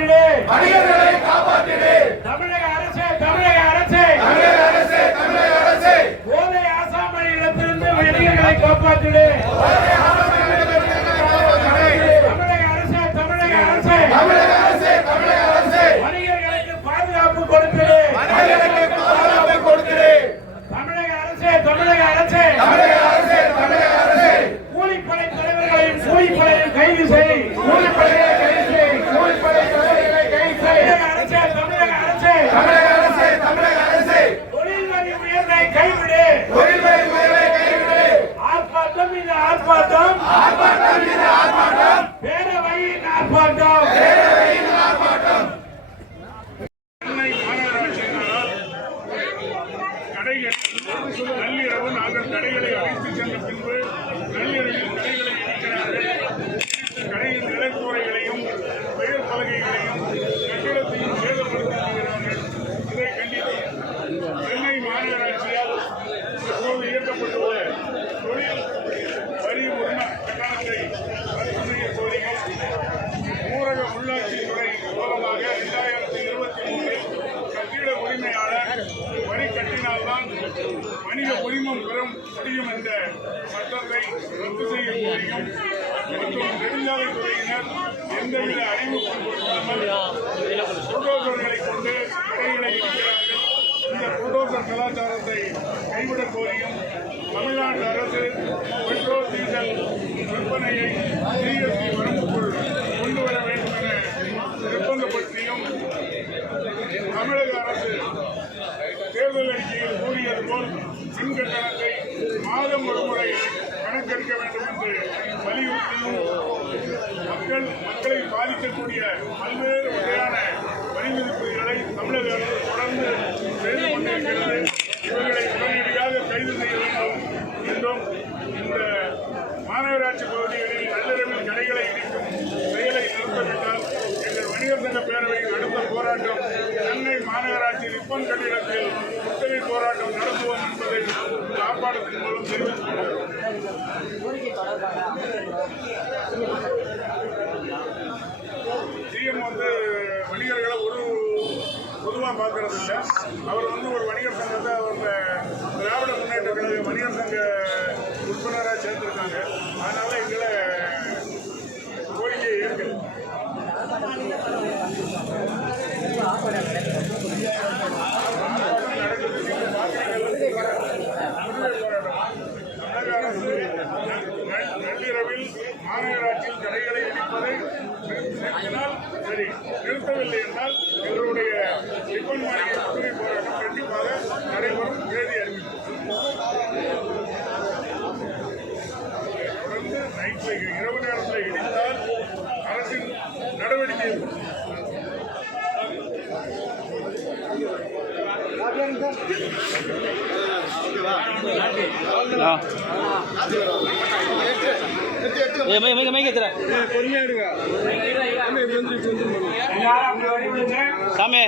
காப்பாற்றிடு, வணிகர்களை காப்பாற்றிடு. தமிழக அரசே, தமிழக அரசே, தமிழக அரசே, தமிழக அரசே, போதை ஆசாமியிடத்திலிருந்து வணிகர்களை காப்பாற்றிடு. தமிழக அரசே, தமிழக அரசே, தமிழக அரசே, தமிழக அரசே, வணிகர்களுக்கு பாதுகாப்பு கொடுத்திடு. வணிகர்களுக்கு பாதுகாப்பு கொடுத்திடு. தமிழக அரசே, தமிழக அரசே, தமிழக அரசே, தமிழக அரசே, கூலிப்படை தலைவர்களையும் கூலிப்படையும் கைது செய். கூலிப்படையை கைது செய். கூலிப்படை தலைவர்களை கைது செய். தமிழக அரசே, தமிழக அரசே, தமிழக அரசே, தமிழக அரசே, தொழில் வரி உயர்வை கைவிடு. தொழில் வரி உயர்வை கைவிடு. ஆர்ப்பாட்டம் இது ஆர்ப்பாட்டம், ஆர்ப்பாட்டம் இது ஆர்ப்பாட்டம், பேரவையின் ஆர்ப்பாட்டம். பேரவையின் ஆர்ப்பாட்டம். சென்னை மாநகராட்சியினால் கடைகள் நள்ளிரவு நாங்கள் கடைகளை அழைத்து சென்ற பின்பு நள்ளிரவில் கடைகளை இடிக்கிறார்கள். கடையின் நிலைக்கூரைகளையும் பெயர் பலகைகளையும் கட்டிடத்தையும் சேதப்படுத்துகிறார்கள். இதை கண்டித்து சென்னை மாநகராட்சியால் இப்போது இயக்கப்பட்டுள்ள தொழில் வரி உரிம கட்டணத்தை ரத்து செய்ய கோரியும் ஊரக உள்ளாட்சித்துறை மூலமாக 2023 கட்டிட உரிமையாளர் வரி கட்டினால்தான் வணிக உரிமம் பெற முடியும் என்ற சட்டத்தை ரத்து செய்ய கோரியும் மற்றும் நெடுஞ்சாலைத்துறையினர் எந்தவித அறிவிப்பும் கொடுக்காமல் புல்டோசர்களை கொண்டு கடைகளை இடிக்கிறார்கள். இந்த புல்டோசர் கலாச்சாரத்தை கைவிடக் கோரியும் தமிழ்நாடு அரசு பெட்ரோல் டீசல் விற்பனையை ஜிஎஸ்டி வரம்புக்குள் கொண்டு வர வேண்டும் என நிர்பந்தப்படுத்தியும் தமிழக அரசு தேர்தல் அறிக்கையில் கூறியது போல் மின் கட்டணத்தை மாதம் ஒருமுறை கணக்கெடுக்க வேண்டும் என்று வலியுறுத்தியும் மக்களை பாதிக்கக்கூடிய பல்வேறு வகையான வரி விதிப்புகளை தமிழக அரசு தொடர்ந்து செய்து கொண்டிருக்கிறது. இவர்களை உடனடியாக கைது செய்ய வேண்டும் என்றும் இந்த மாநகராட்சி பகுதிகளில் நள்ளிரவில் கடைகளை இடிக்கும் செயலை நிறுத்தவிட்டால் எங்கள் வணிகர் சங்க பேரவையின் அடுத்த போராட்டம் சென்னை மாநகராட்சி ரிப்பன் கட்டிடத்தில் முற்றுகை போராட்டம் நடத்துவோம் என்பதை இந்த ஆர்ப்பாட்டத்தின் மூலம் தெரிவித்துக் கொள்கிறோம். சிஎம் வணிகர்களை பொதுவாக பார்க்கறது இல்லை. அவர் ஒரு வணிகர் சங்கத்தை அவங்க திராவிட முன்னேற்ற கழக வணிகர் சங்க உறுப்பினராக சேர்ந்திருக்காங்க. அதனால எங்களை கோரிக்கையை ஏற்கனவே தமிழக அரசு நள்ளிரவில் மாநகராட்சியில் கடைகளை இடிப்பதை நிறுத்தினால் சரி, நிறுத்தவில்லை என்றால் எங்களுடைய ரிப்பன் மாளிகை முற்றுகை போராட்டம் கண்டிப்பாக நடைபெறும் தேதி அறிவிக்கும். தொடர்ந்து நைட்டில் இரவு நேரத்தில் இடித்தால் அரசின் நடவடிக்கை சாமி